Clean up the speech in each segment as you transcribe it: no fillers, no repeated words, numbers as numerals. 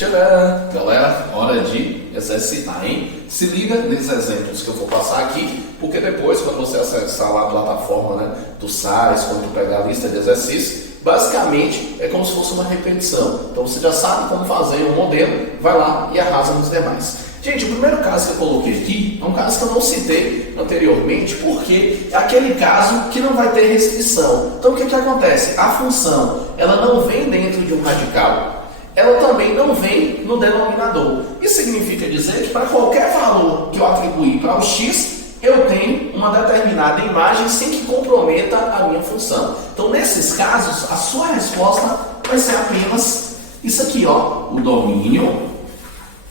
Tcharam! Galera, hora de exercitar, hein? Se liga nesses exemplos que eu vou passar aqui, porque depois, quando você acessar lá a plataforma, né, do SAIS, quando tu pegar a lista de exercícios, basicamente é como se fosse uma repetição. Então você já sabe como fazer um modelo, vai lá e arrasa nos demais. Gente, o primeiro caso que eu coloquei aqui é um caso que eu não citei anteriormente, porque é aquele caso que não vai ter restrição. Então o que acontece? A função ela não vem dentro de um radical, ela também não vem no denominador. Isso significa dizer que para qualquer valor que eu atribuir para o x, eu tenho uma determinada imagem sem que comprometa a minha função. Então nesses casos, a sua resposta vai ser apenas isso aqui, ó, o domínio.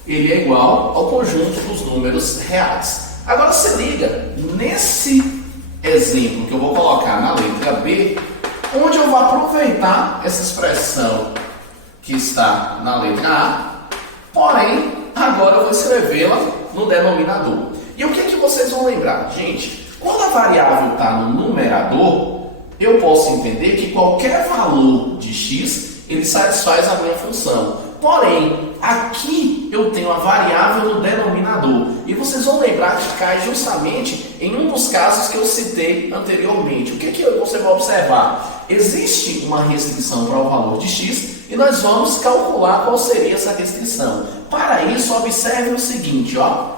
Ele é igual ao conjunto dos números reais. Agora se liga, nesse exemplo que eu vou colocar na letra B, onde eu vou aproveitar essa expressão que está na letra A, porém, agora eu vou escrevê-la no denominador. E o que vocês vão lembrar? Gente, quando a variável está no numerador, eu posso entender que qualquer valor de x, ele satisfaz a minha função. Porém, aqui eu tenho a variável no denominador. E vocês vão lembrar que cai justamente em um dos casos que eu citei anteriormente. O que você vai observar? Existe uma restrição para o valor de x e nós vamos calcular qual seria essa restrição. Para isso, observe o seguinte, ó.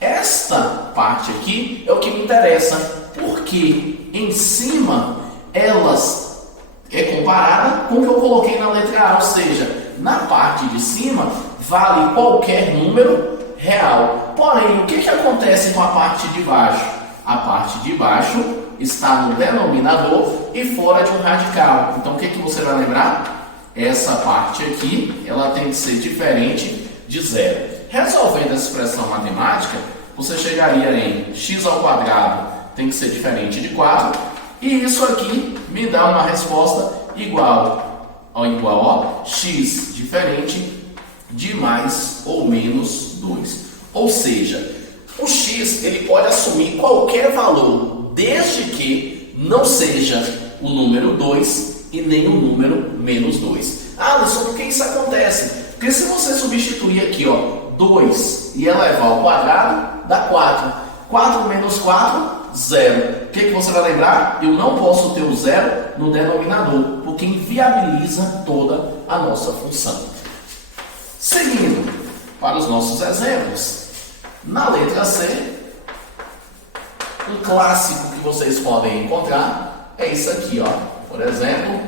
Esta parte aqui é o que me interessa, porque em cima elas é comparada com o que eu coloquei na letra A, ou seja, na parte de cima vale qualquer número real. Porém, o que acontece com a parte de baixo? A parte de baixo está no denominador e fora de um radical. Então, o que você vai lembrar? Essa parte aqui, ela tem que ser diferente de zero. Resolvendo essa expressão matemática, você chegaria em x ao quadrado tem que ser diferente de 4. E isso aqui me dá uma resposta igual a x diferente de mais ou menos 2. Ou seja, o x ele pode assumir qualquer valor, desde que não seja o número 2 e nem o número menos 2. Ah, Alisson, por que isso acontece? Porque se você substituir aqui, ó, 2 e elevar ao quadrado, dá 4. 4 menos 4, 0. O que você vai lembrar? Eu não posso ter o zero no denominador, porque inviabiliza toda a nossa função. Seguindo para os nossos exemplos, na letra C, um clássico que vocês podem encontrar é isso aqui, ó. Por exemplo,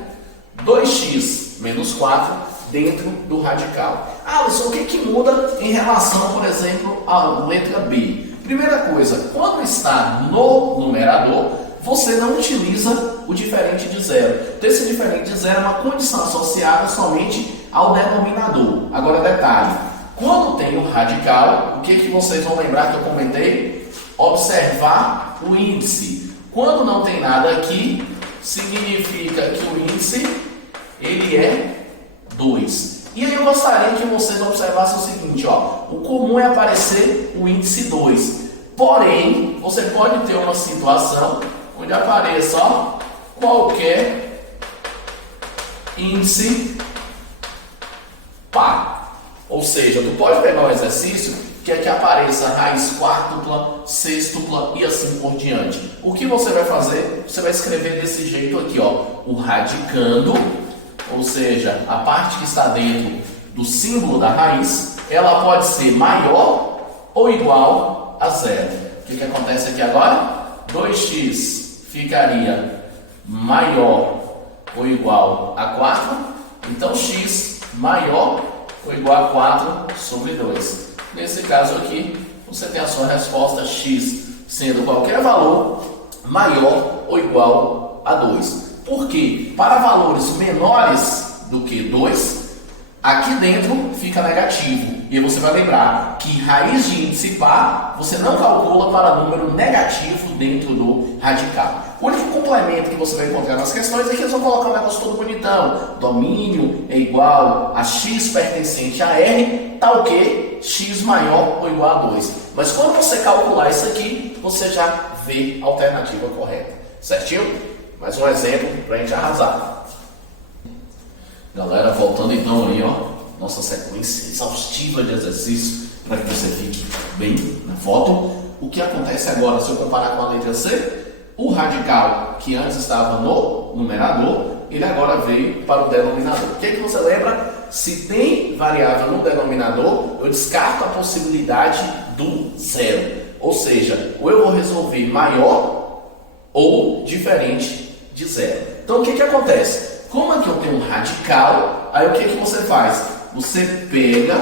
2x menos 4 dentro do radical. Alisson, o que muda em relação, por exemplo, à letra B? Primeira coisa, quando está no numerador, você não utiliza o diferente de zero. Então, esse diferente de zero é uma condição associada somente ao denominador. Agora, detalhe, quando tem o radical, o que vocês vão lembrar que eu comentei? Observar o índice. Quando não tem nada aqui, significa que o índice ele é 2. E aí eu gostaria que vocês observassem o seguinte, ó, o comum é aparecer o índice 2. Porém, você pode ter uma situação onde apareça, ó, qualquer índice par. Ou seja, tu pode pegar um exercício que é que apareça raiz quártupla, sextupla e assim por diante. O que você vai fazer? Você vai escrever desse jeito aqui, ó, o radicando. Ou seja, a parte que está dentro do símbolo da raiz, ela pode ser maior ou igual a zero. O que acontece aqui agora? 2x ficaria maior ou igual a 4. Então, x maior ou igual a 4 sobre 2. Nesse caso aqui, você tem a sua resposta x sendo qualquer valor maior ou igual a 2. Porque para valores menores do que 2, aqui dentro fica negativo. E você vai lembrar que raiz de índice par você não calcula para número negativo dentro do radical. O único complemento que você vai encontrar nas questões é que eles vão colocar um negócio todo bonitão. Domínio é igual a x pertencente a R, tal que x maior ou igual a 2. Mas quando você calcular isso aqui, você já vê a alternativa correta. Certinho? Mais um exemplo para a gente arrasar. Galera, voltando então aí, ó, nossa sequência exaustiva de exercícios para que você fique bem na foto. O que acontece agora, se eu comparar com a letra C? O radical, que antes estava no numerador, ele agora veio para o denominador. O que é que você lembra? Se tem variável no denominador, eu descarto a possibilidade do zero. Ou seja, ou eu vou resolver maior ou diferente de zero. Então, o que acontece? Como aqui eu tenho um radical, aí o que você faz? Você pega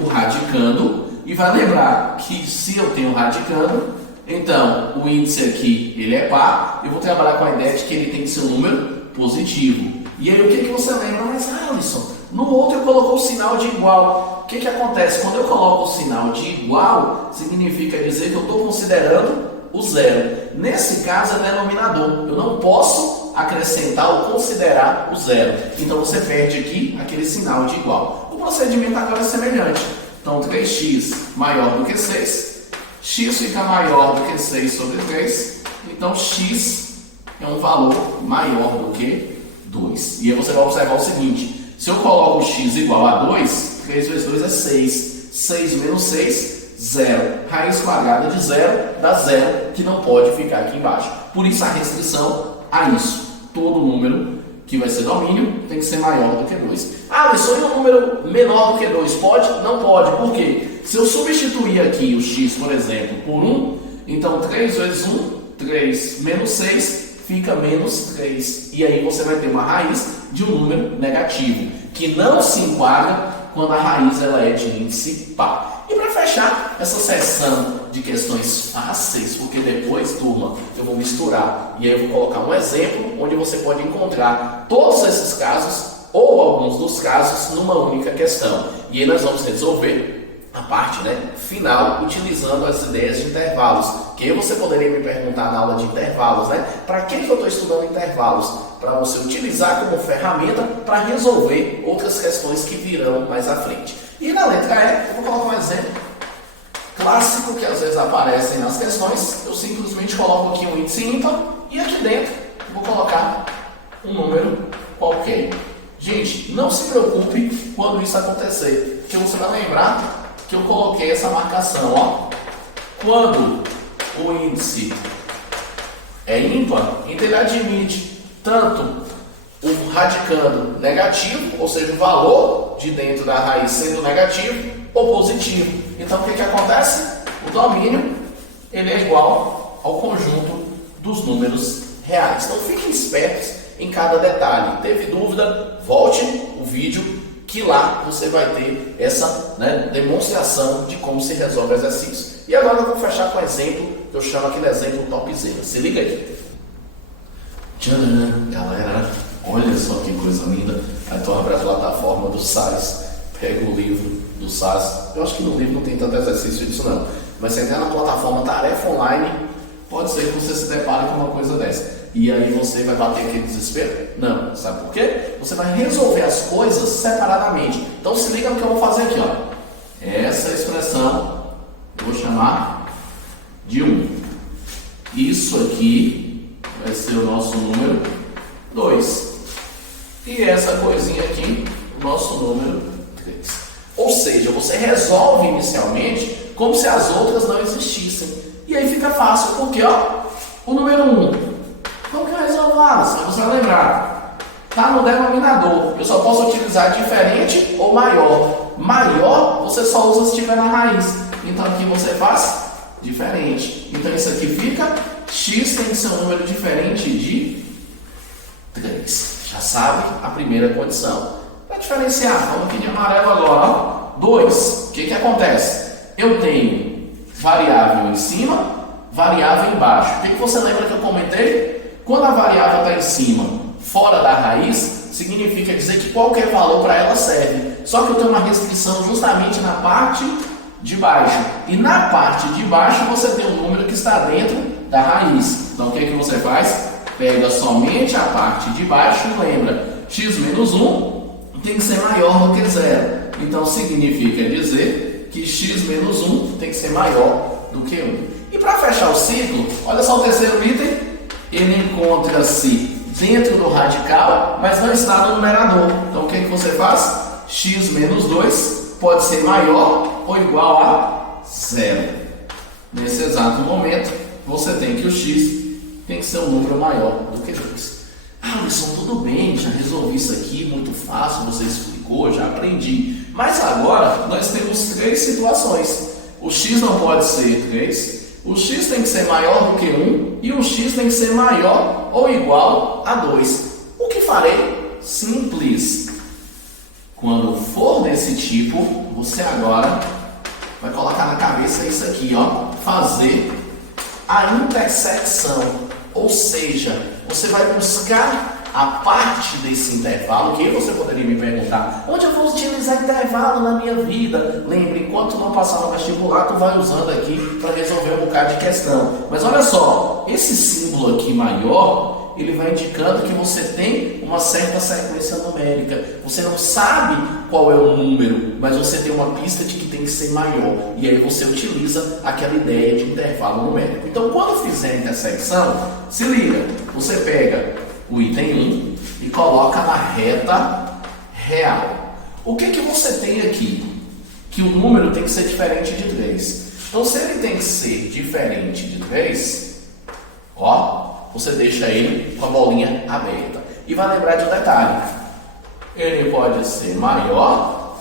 o radicando e vai lembrar que se eu tenho radicando, então o índice aqui ele é par, eu vou trabalhar com a ideia de que ele tem que ser um número positivo. E aí o que você lembra? Mas Alisson, no outro eu coloquei o sinal de igual. O que acontece? Quando eu coloco o sinal de igual, significa dizer que eu estou considerando o zero. Nesse caso é denominador. Eu não posso acrescentar ou considerar o zero. Então você perde aqui aquele sinal de igual. O procedimento agora é semelhante. Então 3x maior do que 6. X fica maior do que 6 sobre 3. Então x é um valor maior do que 2. E aí você vai observar o seguinte. Se eu coloco x igual a 2, 3 vezes 2 é 6. 6 menos 6, 0. Raiz quadrada de 0 dá 0, que não pode ficar aqui embaixo. Por isso a restrição a isso. Todo número que vai ser domínio tem que ser maior do que 2. Ah, isso é um número menor do que 2. Pode? Não pode. Por quê? Se eu substituir aqui o x, por exemplo, por 1, então 3 vezes 1, 3 menos 6, fica menos 3. E aí você vai ter uma raiz de um número negativo, que não se enquadra quando a raiz ela é de índice par. E para fechar essa sessão de questões fáceis, porque depois, turma, eu vou misturar e aí eu vou colocar um exemplo onde você pode encontrar todos esses casos ou alguns dos casos numa única questão. E aí nós vamos resolver a parte final utilizando as ideias de intervalos. Que aí você poderia me perguntar na aula de intervalos, para que eu estou estudando intervalos? Para você utilizar como ferramenta para resolver outras questões que virão mais à frente. E na letra E, eu vou colocar um exemplo clássico que às vezes aparecem nas questões. Eu simplesmente coloco aqui um índice ímpar e aqui dentro vou colocar um número qualquer. Gente, não se preocupe quando isso acontecer, porque você vai lembrar que eu coloquei essa marcação, ó. Quando o índice é ímpar, então ele admite tanto o radicando negativo, ou seja, o valor de dentro da raiz sendo negativo ou positivo. Então o que acontece? O domínio ele é igual ao conjunto dos números reais. Então fiquem espertos em cada detalhe. Teve dúvida? Volte o vídeo que lá você vai ter essa demonstração de como se resolve o exercício. E agora eu vou fechar com um exemplo que eu chamo aqui de exemplo topzera. Se liga aqui. Tcharam, galera, olha só que coisa linda. Aí tu abre a plataforma do SAS, pega o livro do SAS. Eu acho que no livro não tem tanto exercício disso não. Mas você entrar na plataforma Tarefa Online, pode ser que você se depare com uma coisa dessa. E aí você vai bater aquele desespero? Não. Sabe por quê? Você vai resolver as coisas separadamente. Então se liga no que eu vou fazer aqui, ó. Essa expressão eu vou chamar de 1. Isso aqui vai ser o nosso número 2. E essa coisinha aqui, o nosso número 3. Ou seja, você resolve inicialmente como se as outras não existissem. E aí fica fácil, porque ó, o número 1. Como que eu resolvo Alisson? Você vai lembrar. Está no denominador. Eu só posso utilizar diferente ou maior. Maior você só usa se estiver na raiz. Então aqui você faz diferente. Então isso aqui fica x tem que ser um número diferente de 3. Já sabe a primeira condição. Para diferenciar, vamos aqui de amarelo agora. 2. O que acontece? Eu tenho variável em cima, variável embaixo. O que você lembra que eu comentei? Quando a variável está em cima, fora da raiz, significa dizer que qualquer valor para ela serve. Só que eu tenho uma restrição justamente na parte de baixo. E na parte de baixo você tem um número que está dentro da raiz. Então o que você faz? Pega somente a parte de baixo e lembra, x menos 1 tem que ser maior do que 0. Então significa dizer que x menos 1 tem que ser maior do que 1. E para fechar o ciclo, olha só o terceiro item. Ele encontra-se dentro do radical, mas não está no numerador. Então o que você faz? x menos 2 pode ser maior ou igual a 0. Nesse exato momento, você tem que o x tem que ser um número maior do que 2. Ah, Alisson, tudo bem, já resolvi isso aqui, muito fácil, você explicou, já aprendi. Mas agora, nós temos 3 situações. O x não pode ser 3, o x tem que ser maior do que 1 e o x tem que ser maior ou igual a 2. O que farei? Simples. Quando for desse tipo, você agora vai colocar na cabeça isso aqui, ó, fazer a intersecção, ou seja, você vai buscar a parte desse intervalo, que aí você poderia me perguntar, onde eu vou utilizar intervalo na minha vida? Lembre, enquanto não passar no vestibular, tu vai usando aqui para resolver um bocado de questão. Mas olha só, esse símbolo aqui maior, ele vai indicando que você tem uma certa sequência numérica. Você não sabe qual é o número, mas você tem uma pista de que tem que ser maior. E aí você utiliza aquela ideia de intervalo numérico. Então, quando fizer a intersecção, se liga, você pega o item 1 e coloca na reta real. O que você tem aqui? Que o número tem que ser diferente de 3. Então, se ele tem que ser diferente de 3, ó, você deixa ele com a bolinha aberta. E vai lembrar de um detalhe. Ele pode ser maior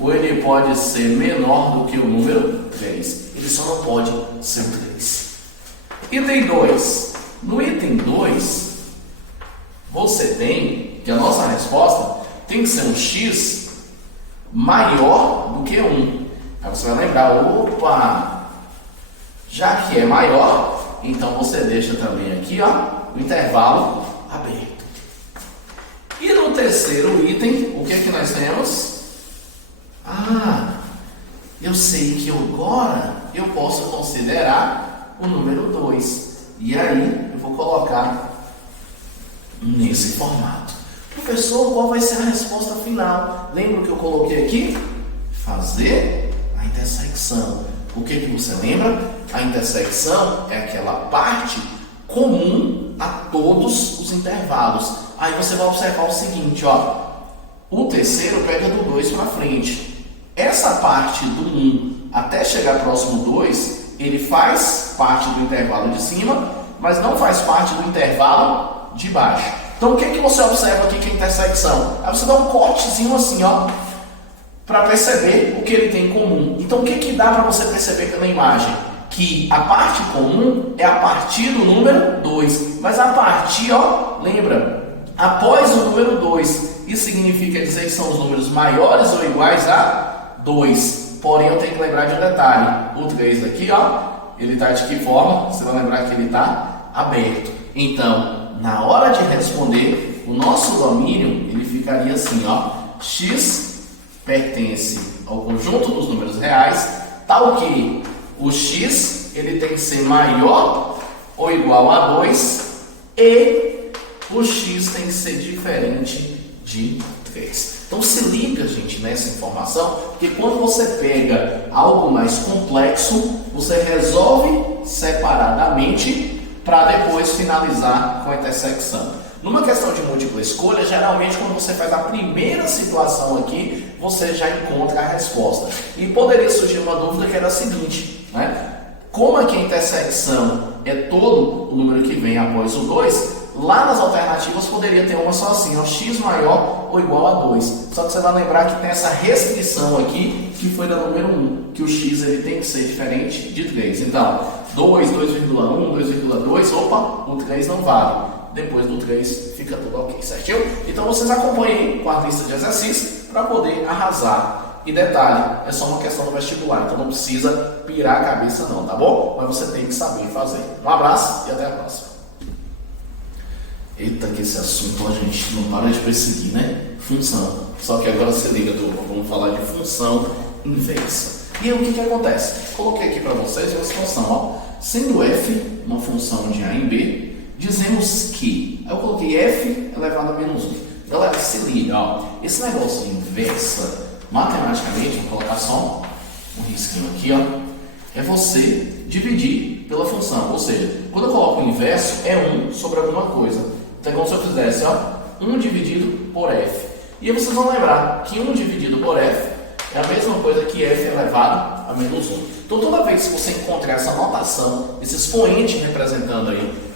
ou ele pode ser menor do que o número 3. Ele só não pode ser 3. Item 2. No item 2, você tem que a nossa resposta tem que ser um x maior do que 1. Aí você vai lembrar, opa, já que é maior, então você deixa também aqui, ó, o intervalo aberto. E no terceiro item, o que é que nós temos? Ah, eu sei que agora eu posso considerar o número 2. E aí eu vou colocar nesse formato. Professor, qual vai ser a resposta final? Lembra o que eu coloquei aqui? Fazer a intersecção. O que você lembra? A intersecção é aquela parte comum a todos os intervalos. Aí você vai observar o seguinte, ó. O terceiro pega do 2 para frente. Essa parte do 1 até chegar próximo do 2, ele faz parte do intervalo de cima, mas não faz parte do intervalo de baixo. Então o que você observa aqui que é intersecção? Aí você dá um cortezinho assim, ó, para perceber o que ele tem em comum. Então o que dá para você perceber pela imagem? Que a parte comum é a partir do número 2. Mas a partir, ó, lembra, após o número 2. Isso significa dizer que são os números maiores ou iguais a 2. Porém, eu tenho que lembrar de um detalhe. O 3 aqui, ó, ele está de que forma? Você vai lembrar que ele está aberto. Então, na hora de responder, o nosso domínio, ele ficaria assim, ó. X pertence ao conjunto dos números reais, tal que o x ele tem que ser maior ou igual a 2 e o x tem que ser diferente de 3. Então se liga, gente, nessa informação, porque quando você pega algo mais complexo, você resolve separadamente para depois finalizar com a intersecção. Numa questão de múltipla escolha, geralmente quando você faz a primeira situação aqui, você já encontra a resposta. E poderia surgir uma dúvida que era a seguinte, né? Como aqui a intersecção é todo o número que vem após o 2, lá nas alternativas poderia ter uma só assim, ó, x maior ou igual a 2. Só que você vai lembrar que tem essa restrição aqui, que foi da número 1, que o x ele tem que ser diferente de 3. Então, 2, 2,1, 2,2, opa, o 3 não vale. Depois do 3 fica tudo ok, certinho? Então vocês acompanhem com a lista de exercícios para poder arrasar. E detalhe, é só uma questão do vestibular, então não precisa pirar a cabeça não, tá bom? Mas você tem que saber fazer. Um abraço e até a próxima. Eita, que esse assunto a gente não para de perseguir, né? Função. Só que agora se liga, turma, vamos falar de função inversa. E aí o que acontece? Coloquei aqui para vocês uma situação, ó. Sendo f uma função de a em b, dizemos que, aí eu coloquei f elevado a menos 1. Galera, se liga, ó, esse negócio de inversa, matematicamente, vou colocar só um risquinho aqui, ó, é você dividir pela função, ou seja, quando eu coloco o inverso, é 1 sobre alguma coisa. Então é como se eu fizesse, ó, 1 dividido por f. E aí vocês vão lembrar que 1 dividido por f é a mesma coisa que f elevado a menos 1. Então toda vez que você encontrar essa notação, esse expoente representando aí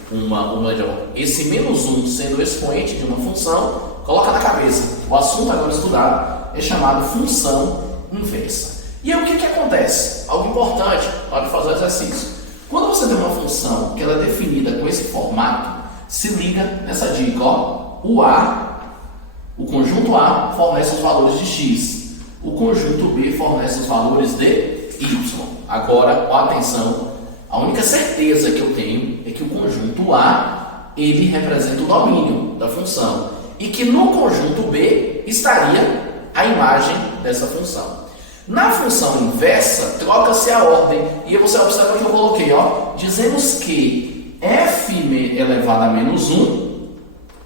esse menos 1 sendo o expoente de uma função, coloca na cabeça. O assunto agora estudado é chamado função inversa. E aí o que acontece? Algo importante na hora de fazer o exercício. Quando você tem uma função que ela é definida com esse formato, se liga nessa dica, ó. O conjunto A fornece os valores de x. O conjunto B fornece os valores de y. Agora, atenção, a única certeza que eu tenho é que o conjunto A, ele representa o domínio da função. E que no conjunto B estaria a imagem dessa função. Na função inversa, troca-se a ordem. E você observa que eu coloquei, ó, dizemos que f elevado a menos 1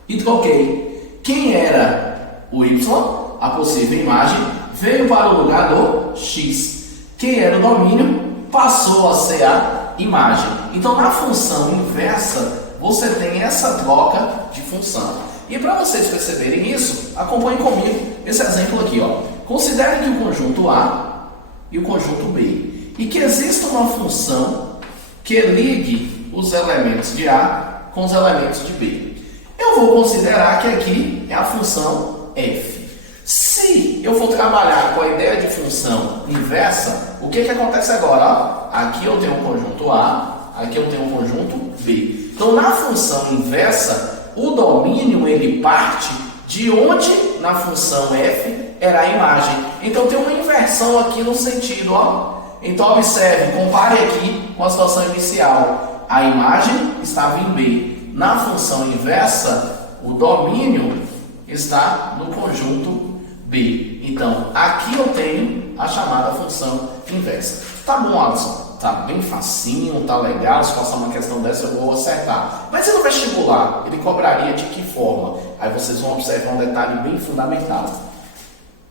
e troquei. Quem era o y, a possível imagem, veio para o lugar do x. Quem era o domínio passou a ser a imagem. Então, na função inversa, você tem essa troca de função. E para vocês perceberem isso, acompanhem comigo esse exemplo aqui, ó. Considere que o conjunto A e o conjunto B, e que exista uma função que ligue os elementos de A com os elementos de B. Eu vou considerar que aqui é a função f. Se eu for trabalhar com a ideia de função inversa, o que acontece agora? Ó? Aqui eu tenho um conjunto A, aqui eu tenho um conjunto B. Então, na função inversa, o domínio ele parte de onde na função f era a imagem. Então, tem uma inversão aqui no sentido, ó. Então, observe, compare aqui com a situação inicial. A imagem estava em B. Na função inversa, o domínio está no conjunto B. Então, aqui eu tenho a chamada função inversa. Tá bom, Alisson? Tá bem facinho, tá legal. Se passar uma questão dessa, eu vou acertar. Mas e no vestibular? Ele cobraria de que forma? Aí vocês vão observar um detalhe bem fundamental.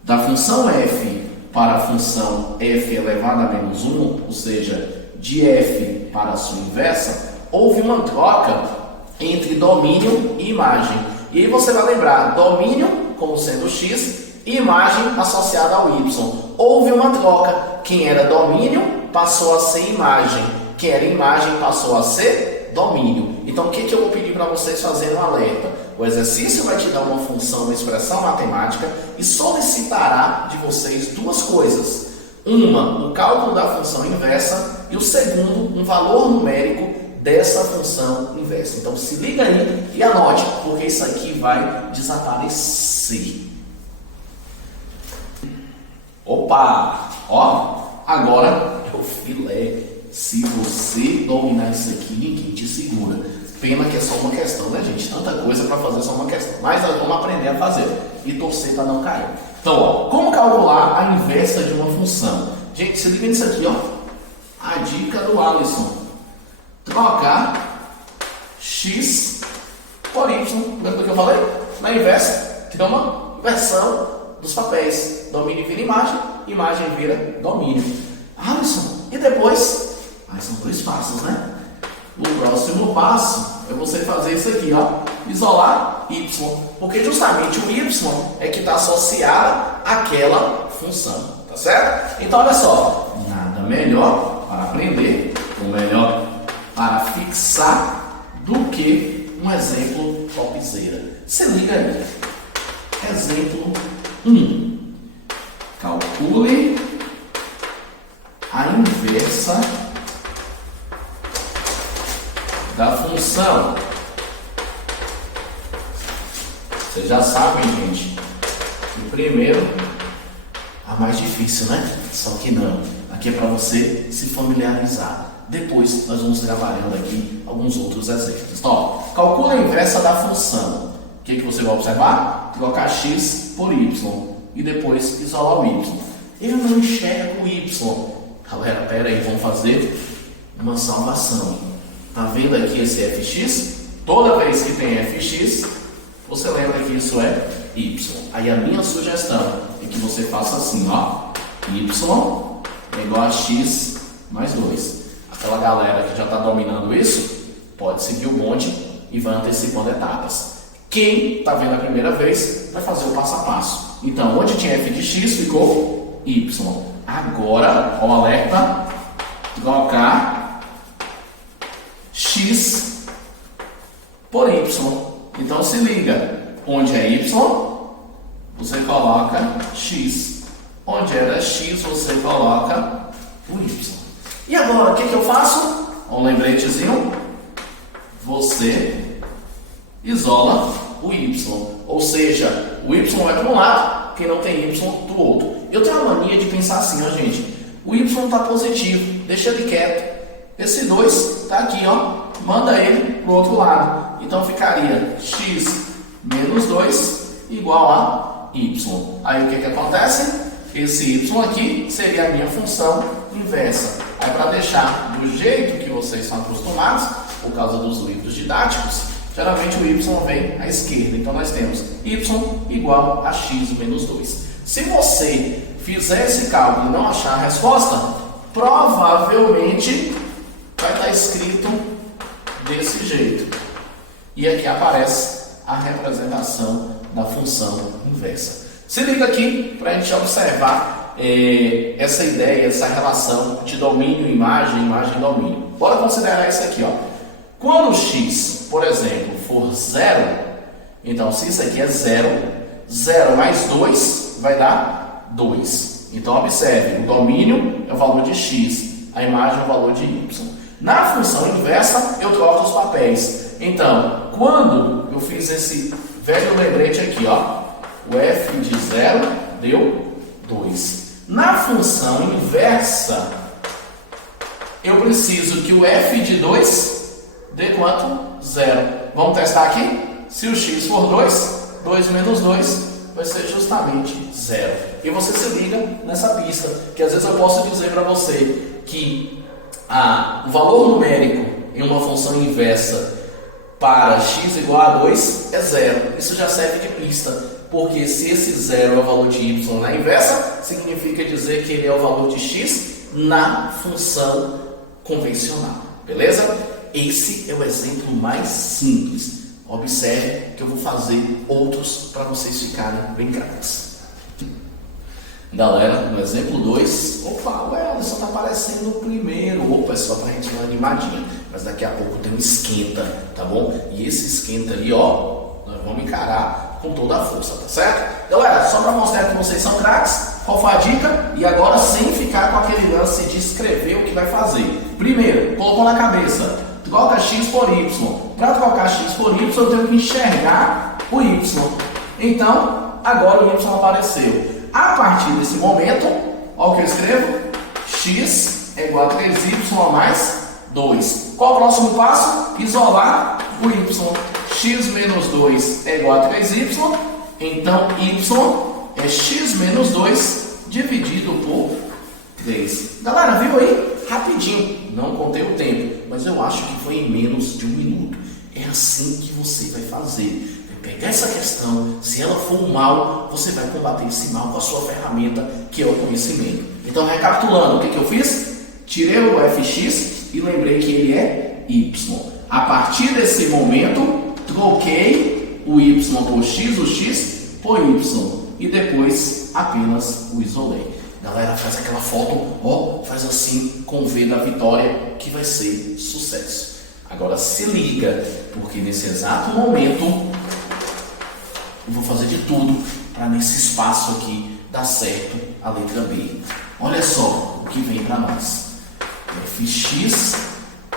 Da função f para a função f elevado a menos 1, ou seja, de f para a sua inversa, houve uma troca entre domínio e imagem. E aí você vai lembrar, domínio como sendo x e imagem associada ao y. Houve uma troca. Quem era domínio passou a ser imagem. Quem era imagem passou a ser domínio. Então o que eu vou pedir para vocês fazerem um alerta? O exercício vai te dar uma função, uma expressão matemática e solicitará de vocês duas coisas. Uma, o cálculo da função inversa e o segundo, um valor numérico dessa função inversa. Então se liga aí e anote, porque isso aqui vai desaparecer. Opa! Ó, agora é o filé. Se você dominar isso aqui, ninguém te segura. Pena que é só uma questão, né, gente? Tanta coisa para fazer só uma questão. Mas nós vamos aprender a fazer e torcer para não cair. Então, ó, como calcular a inversa de uma função? Gente, se liga nisso aqui, ó. A dica do Alisson. Trocar x por y. Lembra do que eu falei? Na inversa, que dá uma inversão dos papéis. Domínio vira imagem, imagem vira domínio. Alisson, e depois? Aí são dois passos, né? O próximo passo é você fazer isso aqui, ó. Isolar y. Porque justamente o y é que está associado àquela função. Tá certo? Então, olha só. Nada melhor para aprender, ou melhor, para fixar, do que um exemplo topzera. Se liga aí. Exemplo 1. Calcule a inversa da função. Vocês já sabem, gente, que primeiro a mais difícil, né? Só que não. Aqui é para você se familiarizar. Depois nós vamos trabalhando aqui alguns outros exemplos. Então, calcula a inversa da função. O que você vai observar? Trocar x por y e depois isolar o y. Eu não enxergo o y. Galera, pera aí, vamos fazer uma salvação. Tá vendo aqui esse fx? Toda vez que tem fx, você lembra que isso é y. Aí a minha sugestão é que você faça assim, ó. Y é igual a x mais 2. Aquela galera que já está dominando isso, pode seguir o bonde e vai antecipando etapas. Quem está vendo a primeira vez vai fazer o passo a passo. Então, onde tinha f de x ficou y. Agora, o alerta, trocar x por y. Então, se liga, onde é y, você coloca x. Onde era x, você coloca o y. E agora, o que eu faço? Um lembretezinho. Você isola o y. Ou seja, o y vai para um lado, quem não tem y do outro. Eu tenho uma mania de pensar assim, ó, gente. O y está positivo, deixa ele quieto. Esse 2 está aqui, ó. Manda ele para o outro lado. Então ficaria x menos 2 igual a y. Aí o que acontece? Esse y aqui seria a minha função inversa. Aí para deixar do jeito que vocês estão acostumados, por causa dos livros didáticos, geralmente o y vem à esquerda. Então nós temos y igual a x menos 2. Se você fizer esse cálculo e não achar a resposta, provavelmente vai estar escrito desse jeito. E aqui aparece a representação da função inversa. Se liga aqui para a gente observar essa ideia, essa relação de domínio, imagem, imagem, domínio. Bora considerar isso aqui, ó. Quando x, por exemplo, for 0, então se isso aqui é 0, 0 mais 2 vai dar 2. Então observe, o domínio é o valor de x, a imagem é o valor de y. Na função inversa, eu troco os papéis. Então, quando eu fiz esse velho lembrete aqui, ó, o f de 0 deu 2. Na função inversa, eu preciso que o f de 2 dê quanto? 0. Vamos testar aqui? Se o x for 2, 2 menos 2 vai ser justamente 0. E você se liga nessa pista, que às vezes eu posso dizer para você que o valor numérico em uma função inversa para x igual a 2 é 0. Isso já serve de pista, porque se esse 0 é o valor de y na inversa, significa dizer que ele é o valor de x na função convencional. Beleza? Esse é o exemplo mais simples. Observe que eu vou fazer outros para vocês ficarem bem craques. Galera, no exemplo 2, opa, o Alisson está aparecendo no primeiro. Opa, é só para a gente dar uma animadinha. Mas daqui a pouco tem um esquenta, tá bom? E esse esquenta ali, ó, nós vamos encarar com toda a força, tá certo? Galera, só para mostrar que vocês são craques, qual foi a dica? E agora sem ficar com aquele lance de escrever o que vai fazer. Primeiro, colocou na cabeça, troca x por y. Para trocar x por y, eu tenho que enxergar o y. Então, agora o y apareceu. A partir desse momento, olha o que eu escrevo, x é igual a 3y mais 2. Qual o próximo passo? Isolar o y. X menos 2 é igual a 3y, então y é x menos 2 dividido por 3. Galera, viu aí? Rapidinho, não contei o tempo, mas eu acho que foi em menos de 1 minuto. É assim que você vai fazer. Pegar essa questão, se ela for um mal, você vai combater esse mal com a sua ferramenta, que é o conhecimento. Então, recapitulando, o que eu fiz? Tirei o fx e lembrei que ele é y. A partir desse momento, troquei o y por x, o x por y. E depois, apenas o isolei. Galera, faz aquela foto, ó, faz assim, com o V da vitória, que vai ser sucesso. Agora, se liga, porque nesse exato momento, eu vou fazer de tudo para nesse espaço aqui dar certo a letra B. Olha só o que vem para nós. Fx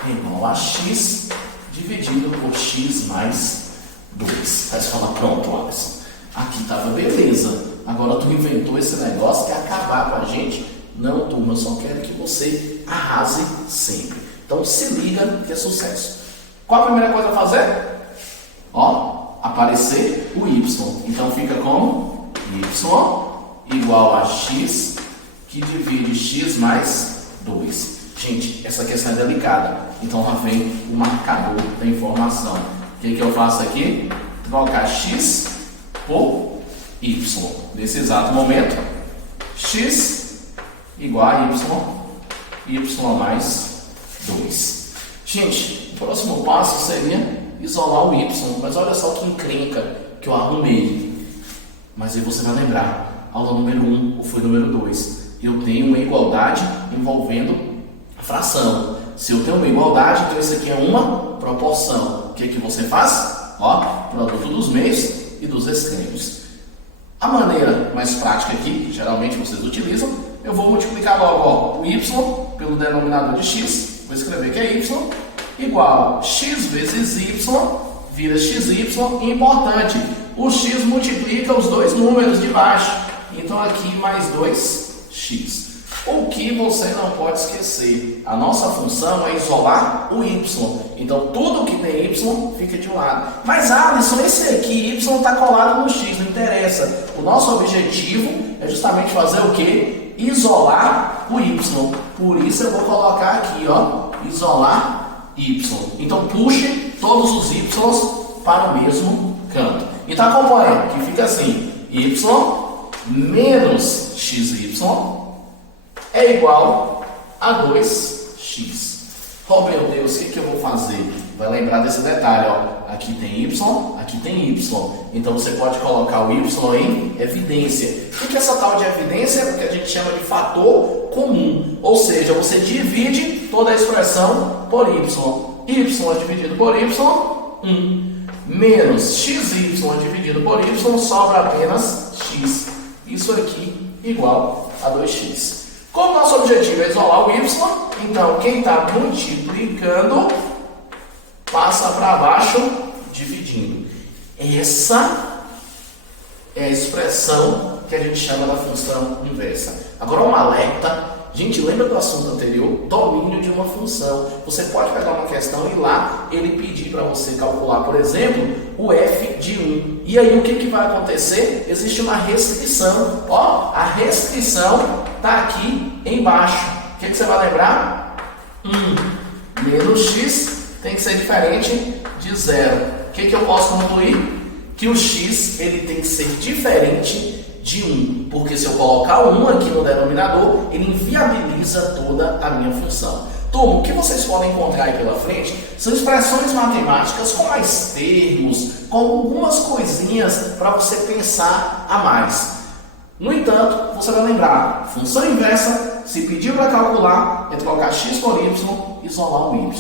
é igual a x dividido por x mais 2. Aí você fala, pronto, Alisson. Aqui estava beleza. Agora tu inventou esse negócio que é acabar com a gente. Não, turma, eu só quero que você arrase sempre. Então se liga que é sucesso. Qual a primeira coisa a fazer? Ó, aparecer o y. Então fica como y igual a x que divide x mais 2. Gente, essa questão é delicada. Então lá vem o marcador da informação. O que eu faço aqui? Trocar x por y. Nesse exato momento, x igual a y mais 2. Gente, o próximo passo seria isolar o y. Mas olha só que encrenca que eu arrumei. Mas aí você vai lembrar, aula número 1 ou foi número 2. Eu tenho uma igualdade envolvendo fração. Se eu tenho uma igualdade, então isso aqui é uma proporção. O que é que você faz? Ó, produto dos meios e dos extremos. A maneira mais prática aqui, que geralmente vocês utilizam, eu vou multiplicar logo ó, o y pelo denominador de x, vou escrever que é y, igual x vezes y, vira xy, e importante, o x multiplica os dois números de baixo, então aqui mais 2x. O que você não pode esquecer, a nossa função é isolar o y, então tudo que tem y fica de um lado. Mas Alisson, esse aqui, y está colado no x, não interessa. O nosso objetivo é justamente fazer o que? Isolar o y. Por isso eu vou colocar aqui, ó, isolar y. Então puxe todos os y para o mesmo canto. Então acompanha, que fica assim, y menos xy é igual a 2x. Oh meu Deus, o que eu vou fazer? Vai lembrar desse detalhe, ó. Aqui tem y, aqui tem y. Então você pode colocar o y em evidência. O que é essa tal de evidência? É o que a gente chama de fator comum. Ou seja, você divide toda a expressão por y. Y dividido por y, 1. Menos xy dividido por y, sobra apenas x. Isso aqui igual a 2x. Como nosso objetivo é isolar o y, então quem está multiplicando passa para baixo dividindo. Essa é a expressão que a gente chama da função inversa. Agora um alerta. Gente, lembra do assunto anterior? Domínio de uma função. Você pode pegar uma questão e lá ele pedir para você calcular, por exemplo, o f de 1. E aí o que vai acontecer? Existe uma restrição. Ó, a restrição está aqui embaixo. O que você vai lembrar? 1 menos x tem que ser diferente de 0. O que eu posso concluir? Que o x ele tem que ser diferente de 1, porque se eu colocar o 1 aqui no denominador, ele inviabiliza toda a minha função. Turma, o que vocês podem encontrar aí pela frente são expressões matemáticas com mais termos, com algumas coisinhas para você pensar a mais. No entanto, você vai lembrar, função inversa, se pedir para calcular, é trocar x por y, isolar o y.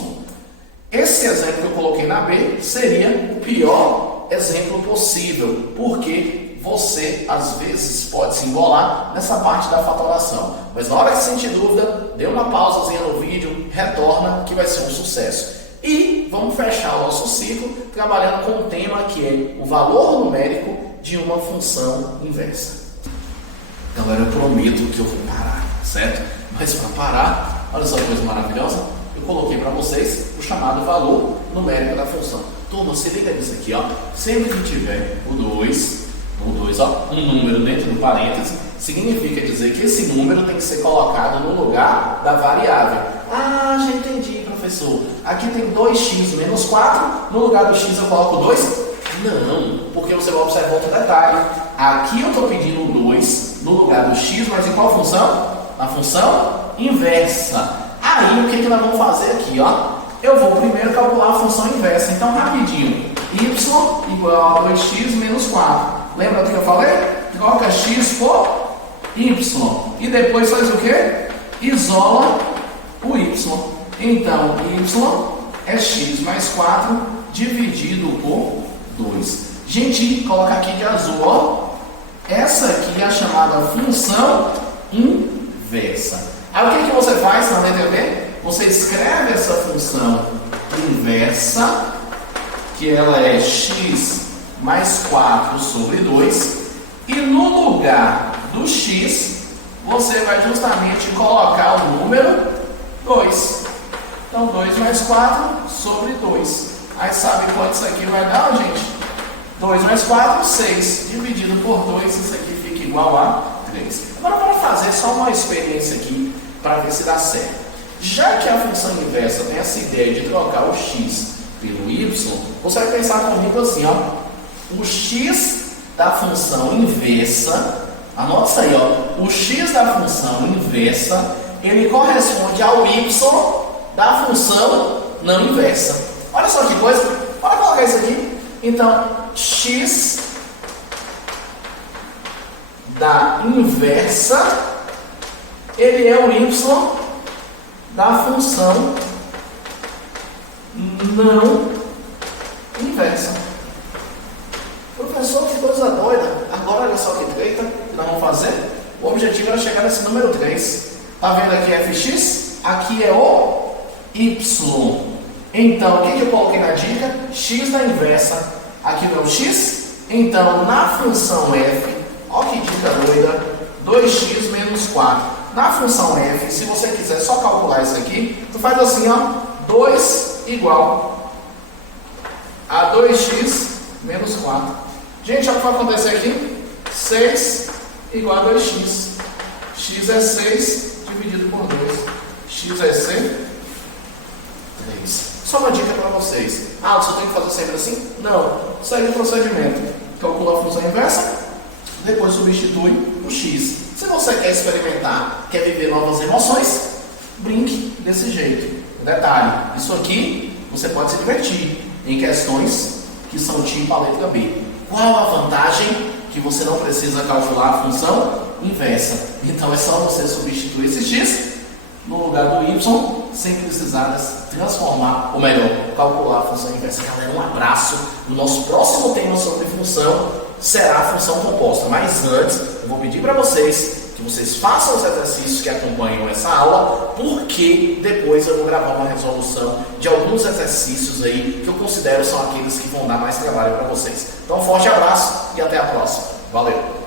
Esse exemplo que eu coloquei na B seria o pior exemplo possível, porque você, às vezes, pode se embolar nessa parte da fatoração. Mas na hora que sentir dúvida, dê uma pausazinha no vídeo, retorna, que vai ser um sucesso. E vamos fechar o nosso ciclo trabalhando com um tema que é o valor numérico de uma função inversa. Galera, eu prometo que eu vou parar, certo? Mas para parar, olha só que coisa maravilhosa, eu coloquei para vocês o chamado valor numérico da função. Turma, se liga nisso aqui, ó. Sempre que tiver o 2, ó, um número dentro do parêntese, significa dizer que esse número tem que ser colocado no lugar da variável. Ah, já entendi, professor. Aqui tem 2x menos 4, no lugar do x eu coloco 2? Não, porque você vai observar outro detalhe. Aqui eu estou pedindo 2 no lugar do x, mas em qual função? Na função inversa. Aí, o que nós vamos fazer aqui, ó? Eu vou primeiro calcular a função inversa. Então, rapidinho. Y igual a 2x menos 4. Lembra do que eu falei? Troca x por y. E depois faz o quê? Isola o y. Então, y é x mais 4 dividido por 2. Gente, coloca aqui de azul, ó. Essa aqui é a chamada função inversa. Aí o que você faz na letra B? Você escreve essa função inversa, que ela é x mais 4 sobre 2, e no lugar do x, você vai justamente colocar o número 2. Então, 2 mais 4 sobre 2. Aí sabe quanto isso aqui vai dar, gente? 2 mais 4, 6. Dividido por 2, isso aqui fica igual a 3. Agora, para fazer só uma experiência aqui, para ver se dá certo. Já que a função inversa tem essa ideia de trocar o x pelo y, você vai pensar comigo assim, ó. O x da função inversa, anota isso aí, ó. O x da função inversa, ele corresponde ao y da função não inversa. Olha só que coisa, Bora colocar isso aqui. Então, x da inversa, ele é o y da função não inversa. Professor, que coisa doida. Agora olha só que treta que nós vamos fazer. O objetivo era chegar nesse número 3. Tá vendo aqui fx? Aqui é o y. Então, o que eu coloquei na dica? X da inversa. Aqui não é o x? Então, na função f, olha que dica doida, 2x menos 4. Na função f, se você quiser só calcular isso aqui, tu faz assim, ó, 2 igual a 2x menos 4. Gente, olha o que vai acontecer aqui. 6 igual a 2x. X é 6 dividido por 2. X vai ser 3. Só uma dica para vocês. Ah, você tem que fazer sempre assim? Não. Segue o procedimento. Calcula a função inversa, depois substitui o x. Se você quer experimentar, quer viver novas emoções, brinque desse jeito. Detalhe, isso aqui você pode se divertir em questões que são tipo a letra B. Qual a vantagem? Que você não precisa calcular a função inversa. Então é só você substituir esse x no lugar do y, sem precisar transformar, ou melhor, calcular a função inversa. Galera, um abraço. O nosso próximo tema sobre função será a função composta. Mas antes, eu vou pedir para vocês que vocês façam os exercícios que acompanham essa aula, porque depois eu vou gravar uma resolução de alguns exercícios aí que eu considero são aqueles que vão dar mais trabalho para vocês. Então, um forte abraço e até a próxima. Valeu!